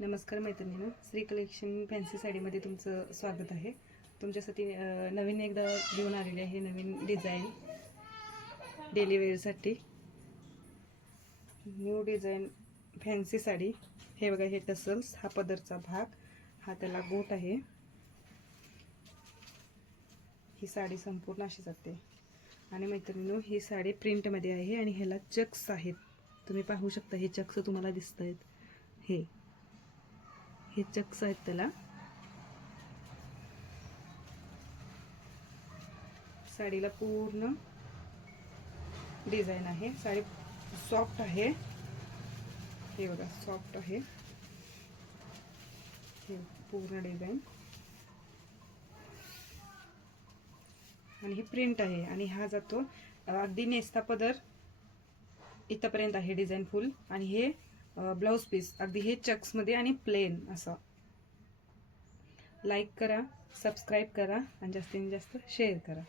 नमस्कार मैत्रिणींनो, Shri collection fancy साडीमध्ये तुमचं स्वागत आहे. तुमच्यासाठी नवीन एकदा घेऊन आलेले आहे नवीन डिझाईन डेली वेअरसाठी. New design fancy sari. हे बघा, हे टसल्स, हा पदरचा भाग, हा त्याला गोट आहे. ही साडी संपूर्ण अशी जाते. आणि मैत्रिणींनो, ही साडी प्रिंटमध्ये आहे आणि ह्याला चक्स आहेत. तुम्ही पाहू शकता, हे चक्स तुम्हाला दिसत आहेत. हे चक्स आहेत त्याला. साडीला पूर्ण डिझाईन आहे. साडी सॉफ्ट आहे. हे बघा, सॉफ्ट आहे. हे पूर्ण डिझाईन आणि ही प्रिंट आहे. आणि हा जातो अगदी नेस्ता पदर इथपर्यंत आहे डिझाईन फुल. आणि हे ब्लाउज पीस अगदी हे चक्स मध्ये आणि प्लेन असं. लाईक करा, सबस्क्राईब करा आणि जास्तीत जास्त शेअर करा.